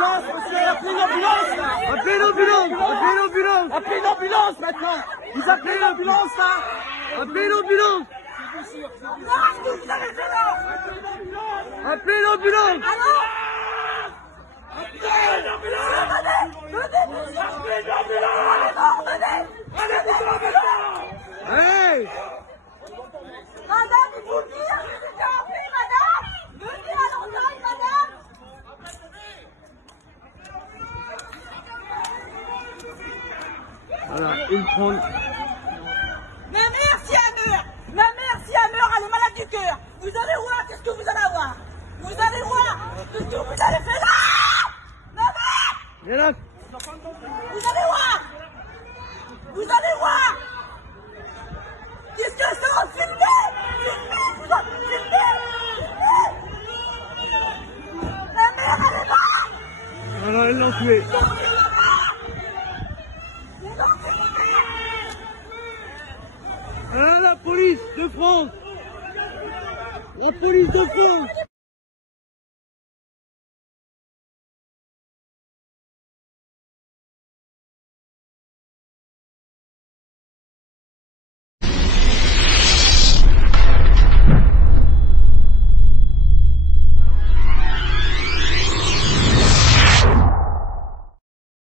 l'ambulance, monsieur, appelez l'ambulance là. Appelez l'ambulance. Appelez l'ambulance. Appelez l'ambulance maintenant. Vous appelez l'ambulance là. Appelez l'ambulance. Qu'est-ce que vous avez fait là? Appelez l'ambulance. Appelez l'ambulance. Hey. Madame, il faut dire que j'ai appelé, madame. Venez à l'antenne, madame. Voilà, il prend. Ma mère, si elle meurt, elle est malade du cœur. Vous allez voir qu'est-ce que vous allez avoir. Vous allez voir qu'est-ce que vous allez faire là. Ma mère. Viens là. Vous allez voir. Vous allez voir. Qu'est-ce que ça? Filmez. La mère, elle est morte. Voilà, ils l'ont tué. Ah, la police de France. La police de France.